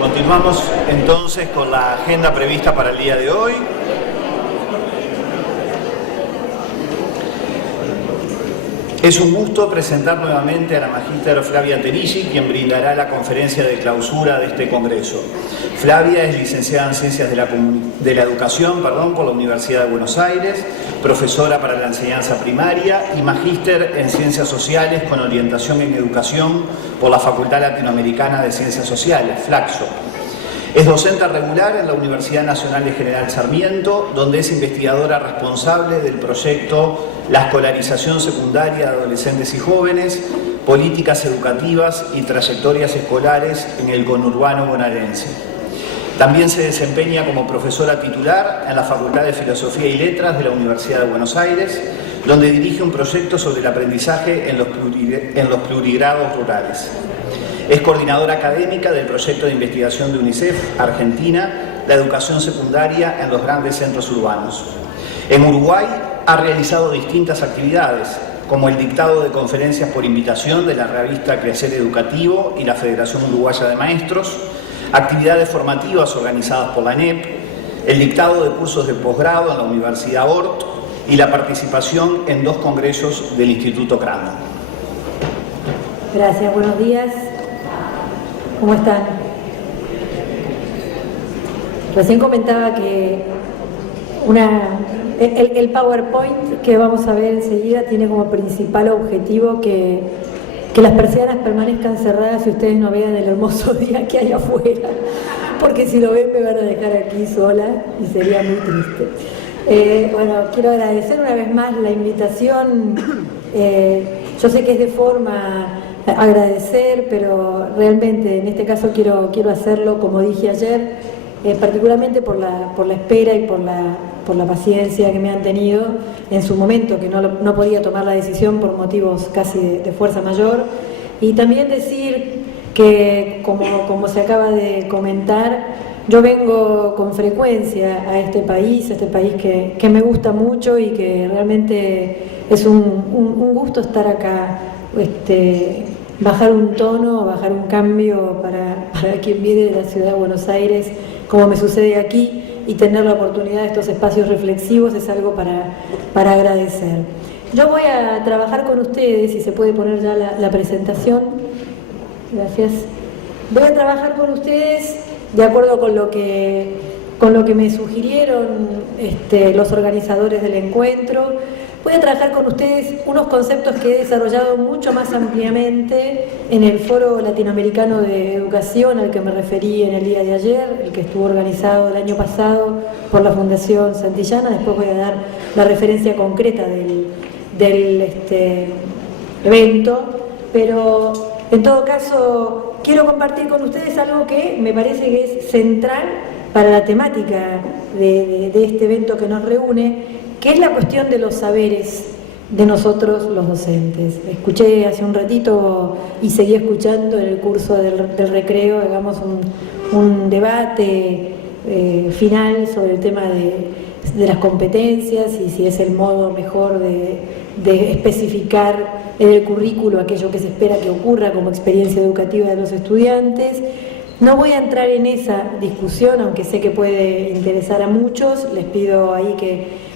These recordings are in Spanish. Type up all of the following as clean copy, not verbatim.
Continuamos entonces con la agenda prevista para el día de hoy. Es un gusto presentar nuevamente a la magíster Flavia Terigi, quien brindará la conferencia de clausura de este congreso. Flavia es licenciada en Ciencias de la Educación por la Universidad de Buenos Aires, profesora para la enseñanza primaria y magíster en Ciencias Sociales con orientación en Educación por la Facultad Latinoamericana de Ciencias Sociales, FLACSO. Es docente regular en la Universidad Nacional de General Sarmiento, donde es investigadora responsable del proyecto La escolarización secundaria de adolescentes y jóvenes, políticas educativas y trayectorias escolares en el conurbano bonaerense. También se desempeña como profesora titular en la Facultad de Filosofía y Letras de la Universidad de Buenos Aires, donde dirige un proyecto sobre el aprendizaje en los plurigrados rurales. Es coordinadora académica del proyecto de investigación de UNICEF Argentina, la educación secundaria en los grandes centros urbanos. En Uruguay ha realizado distintas actividades, como el dictado de conferencias por invitación de la revista Crecer Educativo y la Federación Uruguaya de Maestros, actividades formativas organizadas por la ANEP, el dictado de cursos de posgrado en la Universidad Ort y la participación en 2 congresos del Instituto Crandall. Gracias, buenos días. ¿Cómo están? Recién comentaba que el PowerPoint que vamos a ver enseguida tiene como principal objetivo que las persianas permanezcan cerradas y ustedes no vean el hermoso día que hay afuera, porque si lo ven me van a dejar aquí sola y sería muy triste. Bueno, quiero agradecer una vez más la invitación. Yo sé que es de forma agradecer, pero realmente en este caso quiero hacerlo, como dije ayer, particularmente por la espera y por la paciencia que me han tenido en su momento, que no podía tomar la decisión por motivos casi de fuerza mayor. Y también decir que, como se acaba de comentar, yo vengo con frecuencia a este país que me gusta mucho y que realmente es un gusto estar acá, bajar un tono, bajar un cambio para quien viene de la ciudad de Buenos Aires, como me sucede aquí, y tener la oportunidad de estos espacios reflexivos es algo para agradecer. Yo voy a trabajar con ustedes, si se puede poner ya la presentación. Gracias. Voy a trabajar con ustedes de acuerdo con lo que me sugirieron los organizadores del encuentro. Voy a trabajar con ustedes unos conceptos que he desarrollado mucho más ampliamente en el Foro Latinoamericano de Educación al que me referí en el día de ayer, el que estuvo organizado el año pasado por la Fundación Santillana. Después voy a dar la referencia concreta del evento, pero en todo caso quiero compartir con ustedes algo que me parece que es central para la temática de este evento que nos reúne, que es la cuestión de los saberes de nosotros los docentes. Escuché hace un ratito y seguí escuchando en el curso del recreo, digamos, un debate final sobre el tema de las competencias y si es el modo mejor de especificar en el currículo aquello que se espera que ocurra como experiencia educativa de los estudiantes. No voy a entrar en esa discusión, aunque sé que puede interesar a muchos. Les pido ahí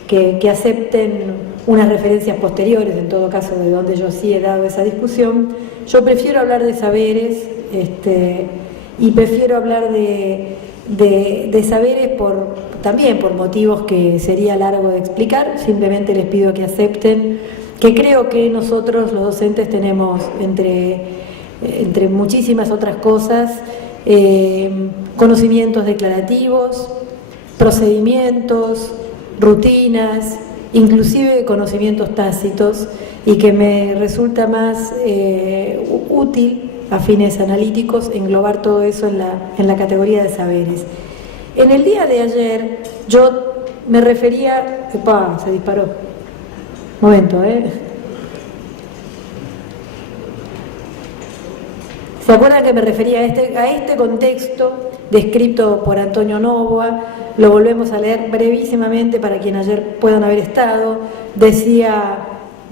que acepten unas referencias posteriores, en todo caso, de donde yo sí he dado esa discusión. Yo prefiero hablar de saberes y prefiero hablar de saberes también por motivos que sería largo de explicar. Simplemente les pido que acepten que creo que nosotros los docentes tenemos, entre muchísimas otras cosas, conocimientos declarativos, procedimientos, rutinas, inclusive conocimientos tácitos, y que me resulta más útil a fines analíticos englobar todo eso en la categoría de saberes. En el día de ayer yo me refería... ¡Epa! Se disparó. Momento, ¿Se acuerdan que me refería a este contexto descrito por Antonio Novoa? Lo volvemos a leer brevísimamente para quienes ayer puedan haber estado. Decía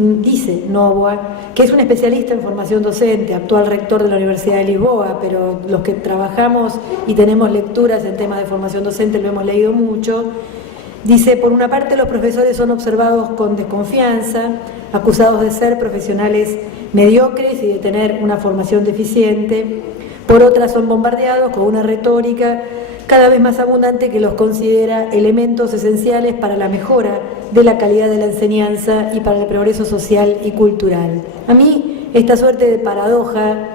dice Novoa, que es un especialista en formación docente, actual rector de la Universidad de Lisboa, pero los que trabajamos y tenemos lecturas en temas de formación docente lo hemos leído mucho. Dice, por una parte los profesores son observados con desconfianza, acusados de ser profesionales mediocres y de tener una formación deficiente. Por otra son bombardeados con una retórica cada vez más abundante que los considera elementos esenciales para la mejora de la calidad de la enseñanza y para el progreso social y cultural. A mí esta suerte de paradoja,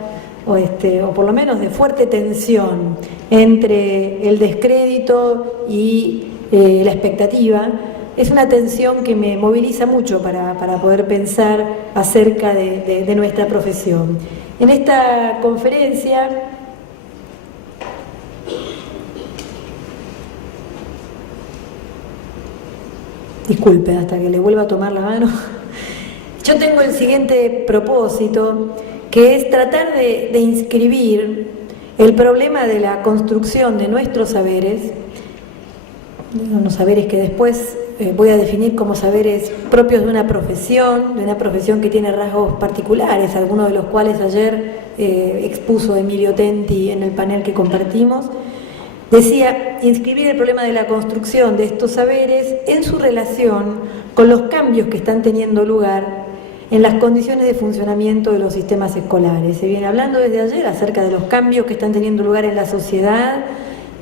o por lo menos de fuerte tensión entre el descrédito y la expectativa, es una tensión que me moviliza mucho para poder pensar acerca de nuestra profesión. En esta conferencia disculpe, hasta que le vuelva a tomar la mano. Yo tengo el siguiente propósito, que es tratar de inscribir el problema de la construcción de nuestros saberes, unos saberes que después voy a definir como saberes propios de una profesión que tiene rasgos particulares, algunos de los cuales ayer expuso Emilio Tenti en el panel que compartimos. Decía, inscribir el problema de la construcción de estos saberes en su relación con los cambios que están teniendo lugar en las condiciones de funcionamiento de los sistemas escolares. Se viene hablando desde ayer acerca de los cambios que están teniendo lugar en la sociedad,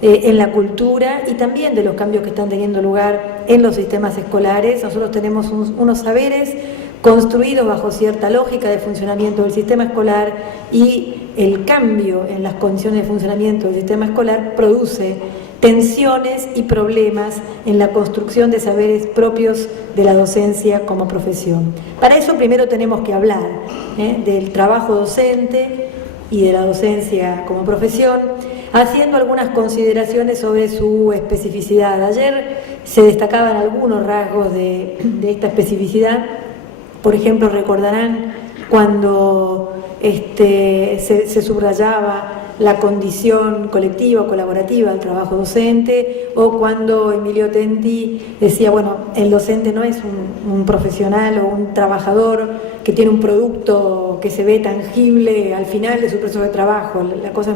en la cultura y también de los cambios que están teniendo lugar en los sistemas escolares. Nosotros tenemos unos saberes construidos bajo cierta lógica de funcionamiento del sistema escolar y el cambio en las condiciones de funcionamiento del sistema escolar produce tensiones y problemas en la construcción de saberes propios de la docencia como profesión. Para eso primero tenemos que hablar del trabajo docente y de la docencia como profesión, haciendo algunas consideraciones sobre su especificidad. Ayer se destacaban algunos rasgos de esta especificidad. Por ejemplo, recordarán cuando se subrayaba la condición colectiva o colaborativa del trabajo docente, o cuando Emilio Tenti decía, bueno, el docente no es un profesional o un trabajador que tiene un producto que se ve tangible al final de su proceso de trabajo. La cosa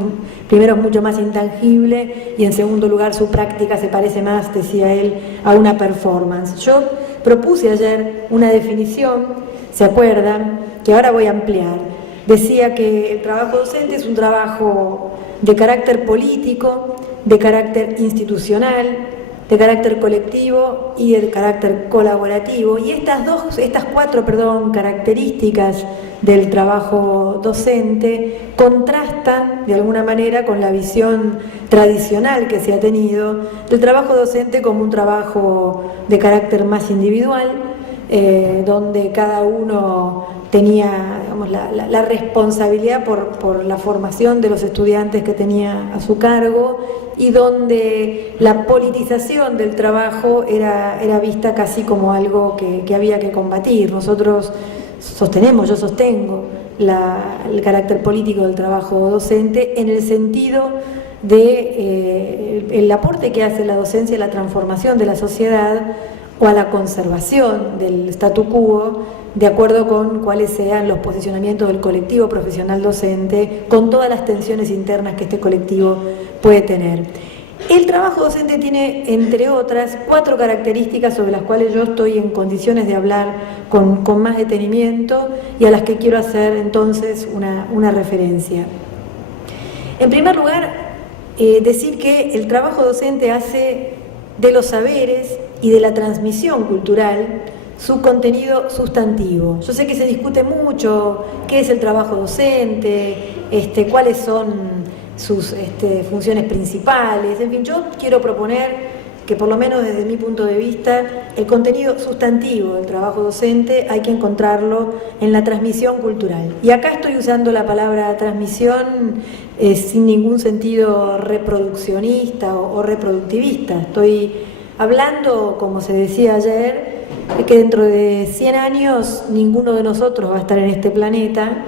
primero es mucho más intangible y en segundo lugar su práctica se parece más, decía él, a una performance. Yo propuse ayer una definición, ¿se acuerdan?, que ahora voy a ampliar. Decía que el trabajo docente es un trabajo de carácter político, de carácter institucional, de carácter colectivo y de carácter colaborativo. Y estas cuatro características del trabajo docente contrastan de alguna manera con la visión tradicional que se ha tenido del trabajo docente como un trabajo de carácter más individual, donde cada uno tenía, digamos, la responsabilidad por la formación de los estudiantes que tenía a su cargo, y donde la politización del trabajo era vista casi como algo que había que combatir. Nosotros yo sostengo el carácter político del trabajo docente en el sentido de el aporte que hace la docencia a la transformación de la sociedad o a la conservación del statu quo, de acuerdo con cuáles sean los posicionamientos del colectivo profesional docente, con todas las tensiones internas que este colectivo puede tener. El trabajo docente tiene, entre otras, 4 características sobre las cuales yo estoy en condiciones de hablar con más detenimiento y a las que quiero hacer entonces una referencia. En primer lugar, decir que el trabajo docente hace de los saberes y de la transmisión cultural su contenido sustantivo. Yo sé que se discute mucho qué es el trabajo docente, cuáles son sus funciones principales, en fin, yo quiero proponer que por lo menos desde mi punto de vista el contenido sustantivo del trabajo docente hay que encontrarlo en la transmisión cultural. Y acá estoy usando la palabra transmisión sin ningún sentido reproduccionista o reproductivista. Estoy hablando, como se decía ayer, de que dentro de 100 años ninguno de nosotros va a estar en este planeta,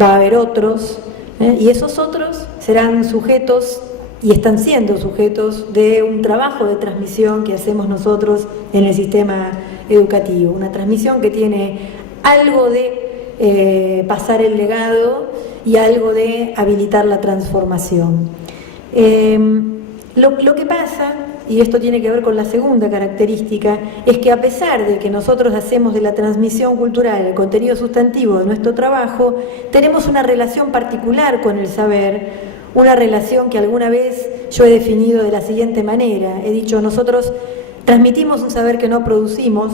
va a haber otros, y esos otros serán sujetos y están siendo sujetos de un trabajo de transmisión que hacemos nosotros en el sistema educativo, una transmisión que tiene algo de pasar el legado y algo de habilitar la transformación. Lo que pasa, y esto tiene que ver con la segunda característica, es que a pesar de que nosotros hacemos de la transmisión cultural el contenido sustantivo de nuestro trabajo, tenemos una relación particular con el saber, una relación que alguna vez yo he definido de la siguiente manera. He dicho, nosotros transmitimos un saber que no producimos.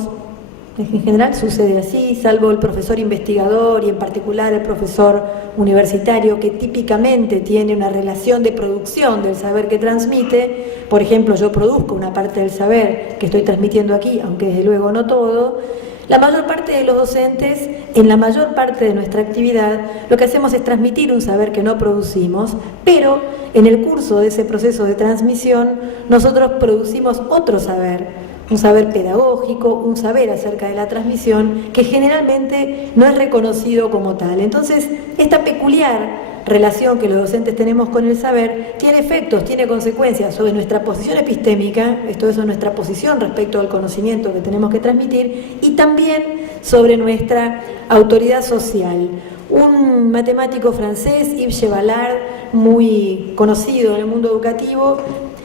En general sucede así, salvo el profesor investigador y en particular el profesor universitario, que típicamente tiene una relación de producción del saber que transmite. Por ejemplo, yo produzco una parte del saber que estoy transmitiendo aquí, aunque desde luego no todo. La mayor parte de los docentes, en la mayor parte de nuestra actividad, lo que hacemos es transmitir un saber que no producimos, pero en el curso de ese proceso de transmisión nosotros producimos otro saber, un saber pedagógico, un saber acerca de la transmisión que generalmente no es reconocido como tal. Entonces, esta peculiar relación que los docentes tenemos con el saber tiene efectos, tiene consecuencias sobre nuestra posición epistémica, esto es nuestra posición respecto al conocimiento que tenemos que transmitir, y también sobre nuestra autoridad social. Un matemático francés, Yves Chevallard, muy conocido en el mundo educativo,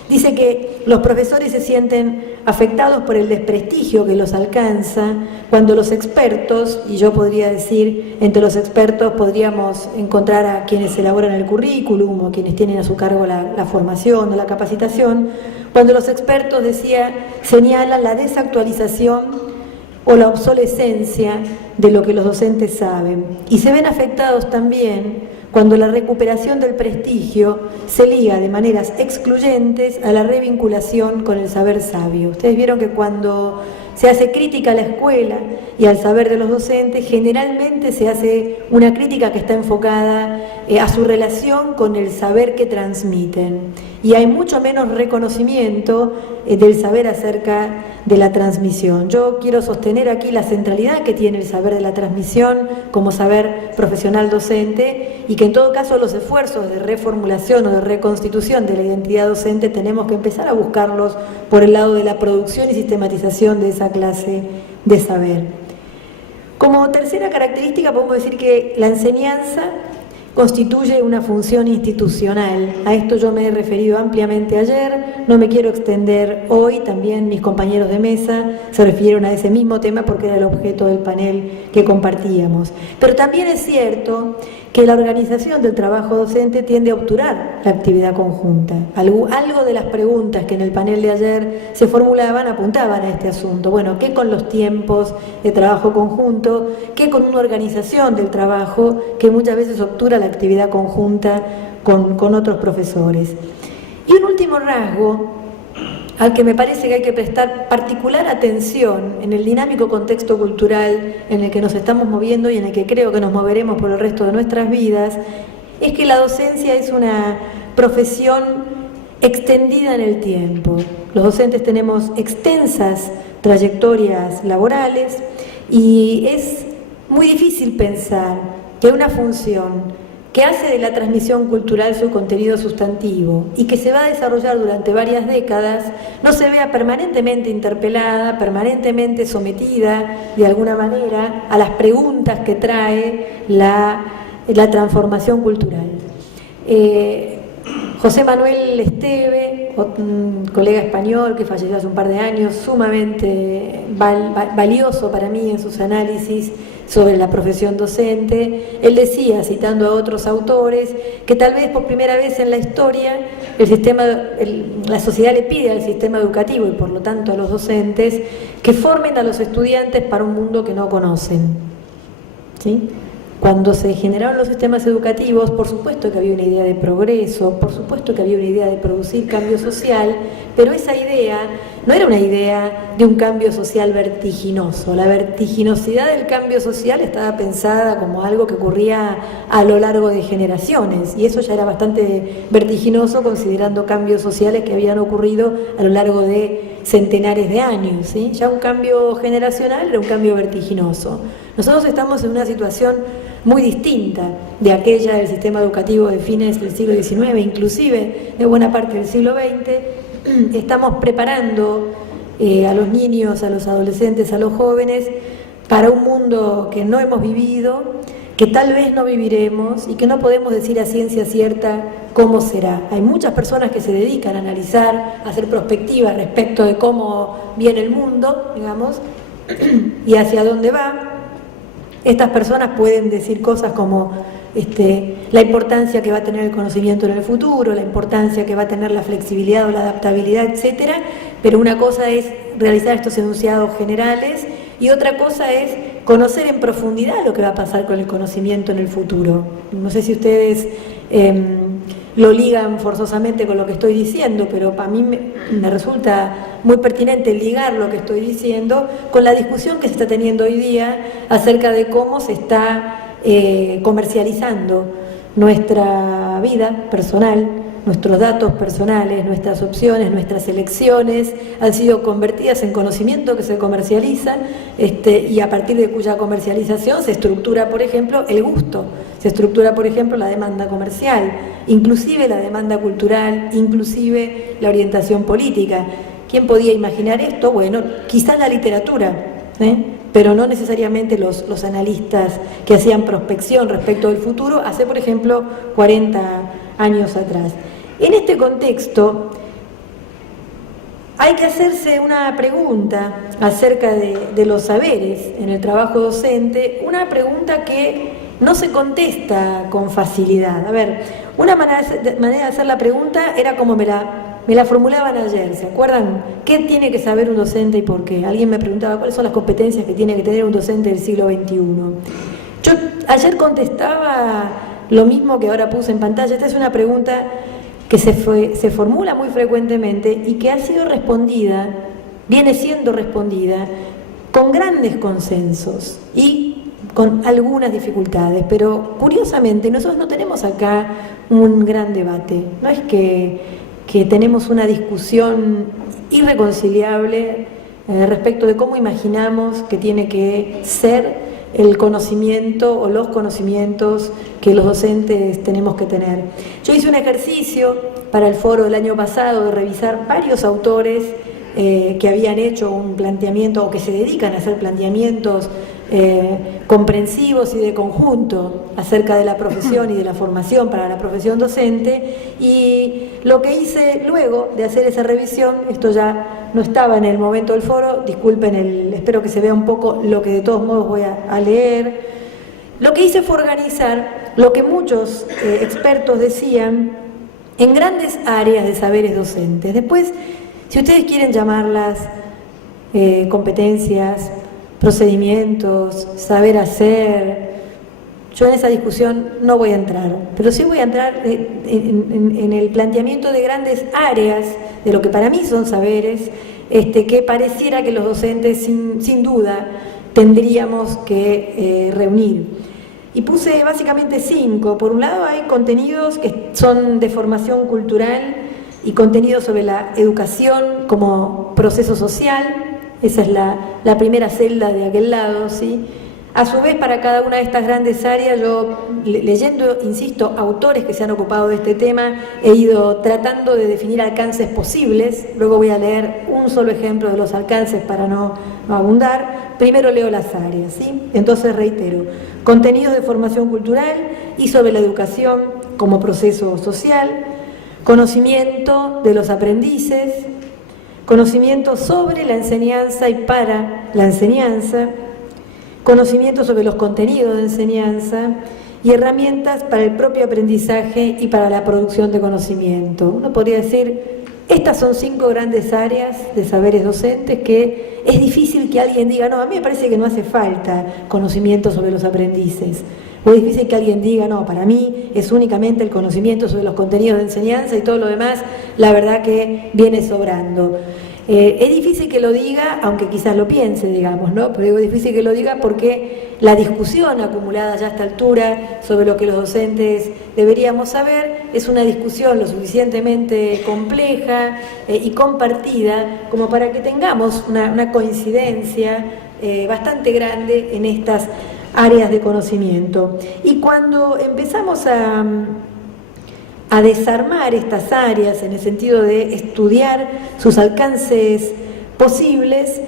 dice que los profesores se sienten afectados por el desprestigio que los alcanza cuando los expertos, y yo podría decir, entre los expertos podríamos encontrar a quienes elaboran el currículum o quienes tienen a su cargo la formación o la capacitación, cuando los expertos, decía, señalan la desactualización o la obsolescencia de lo que los docentes saben, y se ven afectados también cuando la recuperación del prestigio se liga de maneras excluyentes a la revinculación con el saber sabio. Ustedes vieron que cuando se hace crítica a la escuela y al saber de los docentes, generalmente se hace una crítica que está enfocada a su relación con el saber que transmiten. Y hay mucho menos reconocimiento del saber acerca de la transmisión. Yo quiero sostener aquí la centralidad que tiene el saber de la transmisión como saber profesional docente, y que en todo caso los esfuerzos de reformulación o de reconstitución de la identidad docente tenemos que empezar a buscarlos por el lado de la producción y sistematización de esa clase de saber. Como tercera característica podemos decir que la enseñanza constituye una función institucional. A esto yo me he referido ampliamente ayer, no me quiero extender hoy, también mis compañeros de mesa se refirieron a ese mismo tema porque era el objeto del panel que compartíamos. Pero también es cierto que la organización del trabajo docente tiende a obturar la actividad conjunta. Algo de las preguntas que en el panel de ayer se formulaban apuntaban a este asunto. Bueno, ¿qué con los tiempos de trabajo conjunto? ¿Qué con una organización del trabajo que muchas veces obtura la actividad conjunta con otros profesores? Y un último rasgo al que me parece que hay que prestar particular atención en el dinámico contexto cultural en el que nos estamos moviendo y en el que creo que nos moveremos por el resto de nuestras vidas, es que la docencia es una profesión extendida en el tiempo. Los docentes tenemos extensas trayectorias laborales y es muy difícil pensar que una función que hace de la transmisión cultural su contenido sustantivo y que se va a desarrollar durante varias décadas, no se vea permanentemente interpelada, permanentemente sometida de alguna manera a las preguntas que trae la transformación cultural. José Manuel Esteve, un colega español que falleció hace un par de años, sumamente valioso para mí en sus análisis sobre la profesión docente, él decía, citando a otros autores, que tal vez por primera vez en la historia la sociedad le pide al sistema educativo y por lo tanto a los docentes que formen a los estudiantes para un mundo que no conocen. ¿Sí? Cuando se generaron los sistemas educativos, por supuesto que había una idea de progreso, por supuesto que había una idea de producir cambio social, pero esa idea no era una idea de un cambio social vertiginoso. La vertiginosidad del cambio social estaba pensada como algo que ocurría a lo largo de generaciones, y eso ya era bastante vertiginoso considerando cambios sociales que habían ocurrido a lo largo de centenares de años, ¿sí? Ya un cambio generacional era un cambio vertiginoso. Nosotros estamos en una situación muy distinta de aquella del sistema educativo de fines del siglo XIX, inclusive de buena parte del siglo XX. Estamos preparando a los niños, a los adolescentes, a los jóvenes para un mundo que no hemos vivido, que tal vez no viviremos y que no podemos decir a ciencia cierta cómo será. Hay muchas personas que se dedican a analizar, a hacer perspectiva respecto de cómo viene el mundo, digamos, y hacia dónde va. Estas personas pueden decir cosas como la importancia que va a tener el conocimiento en el futuro, la importancia que va a tener la flexibilidad o la adaptabilidad, etcétera, pero una cosa es realizar estos enunciados generales y otra cosa es conocer en profundidad lo que va a pasar con el conocimiento en el futuro. No sé si ustedes lo ligan forzosamente con lo que estoy diciendo, pero para mí me resulta muy pertinente ligar lo que estoy diciendo con la discusión que se está teniendo hoy día acerca de cómo se está comercializando nuestra vida personal, nuestros datos personales, nuestras opciones, nuestras elecciones han sido convertidas en conocimiento que se comercializa y a partir de cuya comercialización se estructura, por ejemplo, el gusto, se estructura, por ejemplo, la demanda comercial, inclusive la demanda cultural, inclusive la orientación política. ¿Quién podía imaginar esto? Bueno, quizás la literatura, pero no necesariamente los analistas que hacían prospección respecto del futuro hace, por ejemplo, 40 años atrás. En este contexto, hay que hacerse una pregunta acerca de los saberes en el trabajo docente, una pregunta que no se contesta con facilidad. A ver, una manera de hacer la pregunta era como me la formulaban ayer, ¿se acuerdan? ¿Qué tiene que saber un docente y por qué? Alguien me preguntaba cuáles son las competencias que tiene que tener un docente del siglo XXI. Yo ayer contestaba lo mismo que ahora puse en pantalla. Esta es una pregunta que se formula muy frecuentemente y que ha sido respondida, viene siendo respondida con grandes consensos y con algunas dificultades, pero curiosamente nosotros no tenemos acá un gran debate, no es que tenemos una discusión irreconciliable respecto de cómo imaginamos que tiene que ser el conocimiento o los conocimientos que los docentes tenemos que tener. Yo hice un ejercicio para el foro del año pasado de revisar varios autores que habían hecho un planteamiento o que se dedican a hacer planteamientos comprensivos y de conjunto acerca de la profesión y de la formación para la profesión docente, y lo que hice luego de hacer esa revisión, esto ya no estaba en el momento del foro, disculpen, espero que se vea un poco lo que de todos modos voy a leer. Lo que hice fue organizar lo que muchos expertos decían en grandes áreas de saberes docentes. Después, si ustedes quieren llamarlas competencias, procedimientos, saber hacer, yo en esa discusión no voy a entrar, pero sí voy a entrar en el planteamiento de grandes áreas de lo que para mí son saberes, que pareciera que los docentes sin duda tendríamos que reunir. Y puse básicamente 5. Por un lado hay contenidos que son de formación cultural y contenidos sobre la educación como proceso social. Esa es la primera celda de aquel lado, ¿sí? A su vez, para cada una de estas grandes áreas, yo leyendo, insisto, autores que se han ocupado de este tema, he ido tratando de definir alcances posibles. Luego voy a leer un solo ejemplo de los alcances para no abundar. Primero leo las áreas, ¿sí? Entonces reitero, contenidos de formación cultural y sobre la educación como proceso social, conocimiento de los aprendices, conocimiento sobre la enseñanza y para la enseñanza, conocimiento sobre los contenidos de enseñanza y herramientas para el propio aprendizaje y para la producción de conocimiento. Uno podría decir, estas son 5 grandes áreas de saberes docentes que es difícil que alguien diga, no, a mí me parece que no hace falta conocimiento sobre los aprendices. O es difícil que alguien diga, no, para mí es únicamente el conocimiento sobre los contenidos de enseñanza y todo lo demás, la verdad que viene sobrando. Es difícil que lo diga, aunque quizás lo piense, digamos, ¿no? Pero digo, es difícil que lo diga porque la discusión acumulada ya a esta altura sobre lo que los docentes deberíamos saber es una discusión lo suficientemente compleja y compartida como para que tengamos una coincidencia bastante grande en estas áreas de conocimiento. Y cuando empezamos a desarmar estas áreas en el sentido de estudiar sus alcances posibles,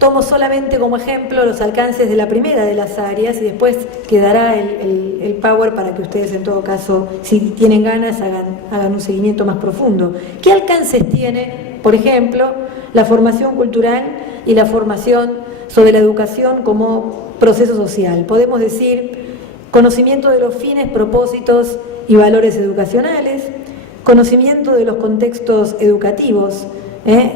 tomo solamente como ejemplo los alcances de la primera de las áreas y después quedará el power para que ustedes en todo caso, si tienen ganas, hagan un seguimiento más profundo. ¿Qué alcances tiene, por ejemplo, la formación cultural y la formación sobre la educación como proceso social? Podemos decir conocimiento de los fines, propósitos y valores educacionales, conocimiento de los contextos educativos,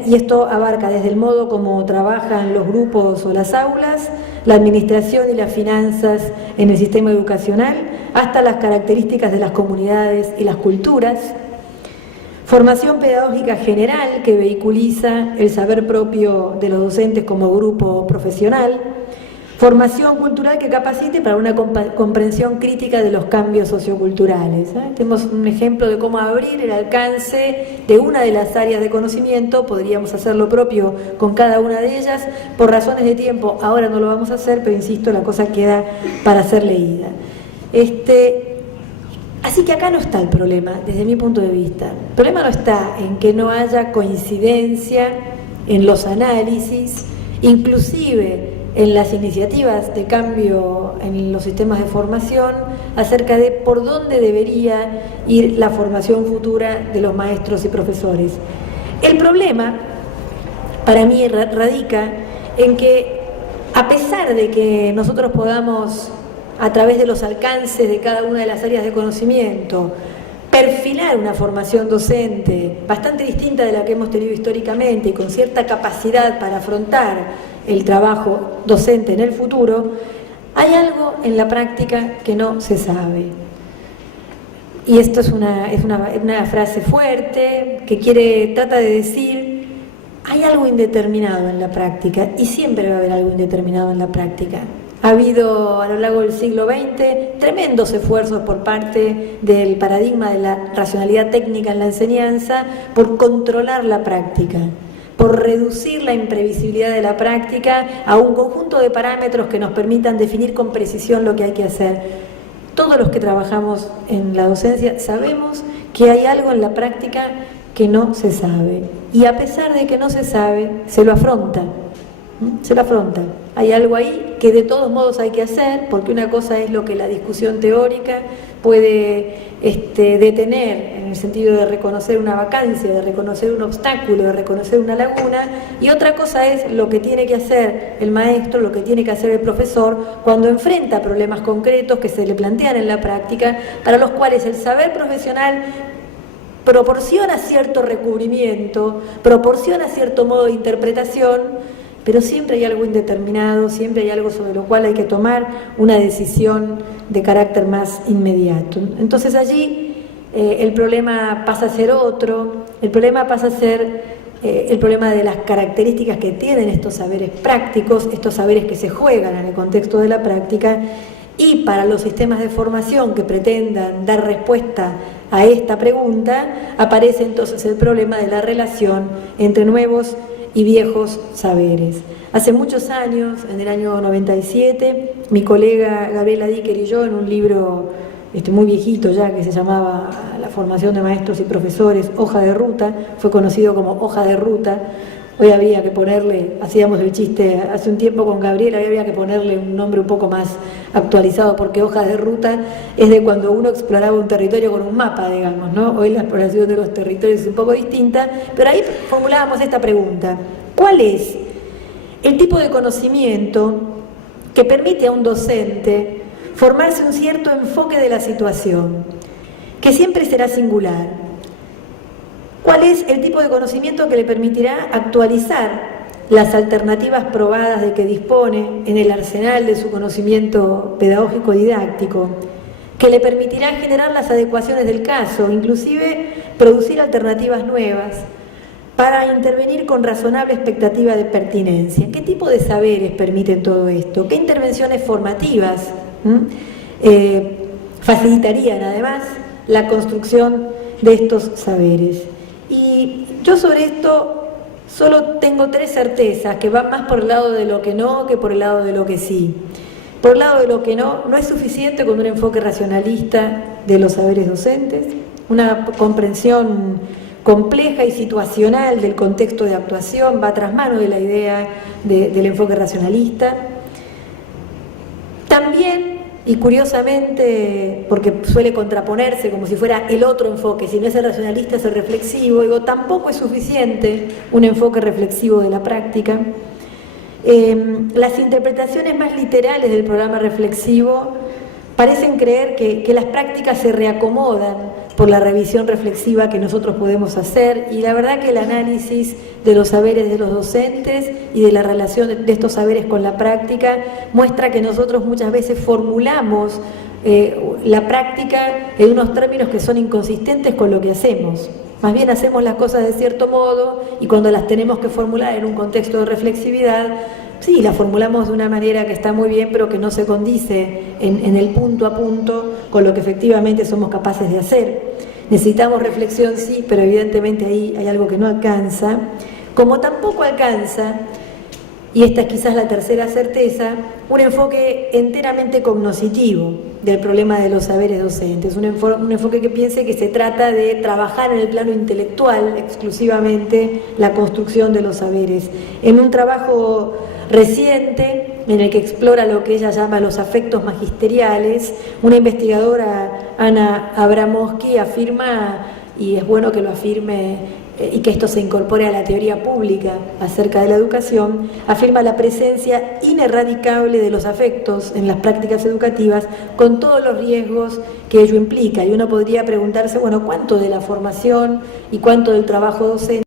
y esto abarca desde el modo como trabajan los grupos o las aulas, la administración y las finanzas en el sistema educacional, hasta las características de las comunidades y las culturas. Formación pedagógica general que vehiculiza el saber propio de los docentes como grupo profesional. Formación cultural que capacite para una comprensión crítica de los cambios socioculturales. Tenemos un ejemplo de cómo abrir el alcance de una de las áreas de conocimiento. Podríamos hacer lo propio con cada una de ellas. Por razones de tiempo, ahora no lo vamos a hacer, pero insisto, la cosa queda para ser leída. Así que acá no está el problema, desde mi punto de vista. El problema no está en que no haya coincidencia en los análisis, inclusive en las iniciativas de cambio en los sistemas de formación, acerca de por dónde debería ir la formación futura de los maestros y profesores. El problema, para mí, radica en que, a pesar de que nosotros podamos, a través de los alcances de cada una de las áreas de conocimiento, perfilar una formación docente bastante distinta de la que hemos tenido históricamente y con cierta capacidad para afrontar el trabajo docente en el futuro, hay algo en la práctica que no se sabe. Y esto es una frase fuerte que trata de decir, hay algo indeterminado en la práctica y siempre va a haber algo indeterminado en la práctica. Ha habido a lo largo del siglo XX tremendos esfuerzos por parte del paradigma de la racionalidad técnica en la enseñanza por controlar la práctica, por reducir la imprevisibilidad de la práctica a un conjunto de parámetros que nos permitan definir con precisión lo que hay que hacer. Todos los que trabajamos en la docencia sabemos que hay algo en la práctica que no se sabe. Y a pesar de que no se sabe, se lo afronta. Se lo afronta. Hay algo ahí que de todos modos hay que hacer, porque una cosa es lo que la discusión teórica puede detener, en el sentido de reconocer una vacancia, de reconocer un obstáculo, de reconocer una laguna, y otra cosa es lo que tiene que hacer el maestro, lo que tiene que hacer el profesor cuando enfrenta problemas concretos que se le plantean en la práctica, para los cuales el saber profesional proporciona cierto recubrimiento, proporciona cierto modo de interpretación, pero siempre hay algo indeterminado, siempre hay algo sobre lo cual hay que tomar una decisión de carácter más inmediato. Entonces allí el problema pasa a ser otro, el problema pasa a ser el problema de las características que tienen estos saberes prácticos, estos saberes que se juegan en el contexto de la práctica, y para los sistemas de formación que pretendan dar respuesta a esta pregunta, aparece entonces el problema de la relación entre nuevos y viejos saberes. Hace muchos años, en el año 97, mi colega Gabriela Dicker y yo, en un libro muy viejito ya, que se llamaba La formación de maestros y profesores, Hoja de Ruta, fue conocido como Hoja de Ruta. Hoy había que ponerle, hacíamos el chiste hace un tiempo con Gabriela, hoy había que ponerle un nombre un poco más actualizado, porque hojas de ruta es de cuando uno exploraba un territorio con un mapa, digamos, ¿no? Hoy la exploración de los territorios es un poco distinta, pero ahí formulábamos esta pregunta: ¿cuál es el tipo de conocimiento que permite a un docente formarse un cierto enfoque de la situación, que siempre será singular? ¿Cuál es el tipo de conocimiento que le permitirá actualizar las alternativas probadas de que dispone en el arsenal de su conocimiento pedagógico didáctico, que le permitirá generar las adecuaciones del caso, inclusive producir alternativas nuevas para intervenir con razonable expectativa de pertinencia? ¿Qué tipo de saberes permiten todo esto? ¿Qué intervenciones formativas facilitarían además la construcción de estos saberes? Y yo sobre esto solo tengo tres certezas que van más por el lado de lo que no que por el lado de lo que sí. Por el lado de lo que no es suficiente con un enfoque racionalista de los saberes docentes, una comprensión compleja y situacional del contexto de actuación, va tras mano de la idea del enfoque racionalista. También, y curiosamente, porque suele contraponerse como si fuera el otro enfoque, si no es el racionalista es el reflexivo, digo, tampoco es suficiente un enfoque reflexivo de la práctica. Las interpretaciones más literales del programa reflexivo parecen creer que las prácticas se reacomodan por la revisión reflexiva que nosotros podemos hacer, y la verdad que el análisis de los saberes de los docentes y de la relación de estos saberes con la práctica muestra que nosotros muchas veces formulamos la práctica en unos términos que son inconsistentes con lo que hacemos. Más bien hacemos las cosas de cierto modo y cuando las tenemos que formular en un contexto de reflexividad, sí, la formulamos de una manera que está muy bien, pero que no se condice en el punto a punto con lo que efectivamente somos capaces de hacer. Necesitamos reflexión, sí, pero evidentemente ahí hay algo que no alcanza. Como tampoco alcanza, y esta es quizás la tercera certeza, un enfoque enteramente cognoscitivo del problema de los saberes docentes, un enfoque que piense que se trata de trabajar en el plano intelectual exclusivamente la construcción de los saberes. En un trabajo reciente en el que explora lo que ella llama los afectos magisteriales, una investigadora, Ana Abramowski, afirma, y es bueno que lo afirme y que esto se incorpore a la teoría pública acerca de la educación, afirma la presencia ineradicable de los afectos en las prácticas educativas con todos los riesgos que ello implica. Y uno podría preguntarse, bueno, ¿cuánto de la formación y cuánto del trabajo docente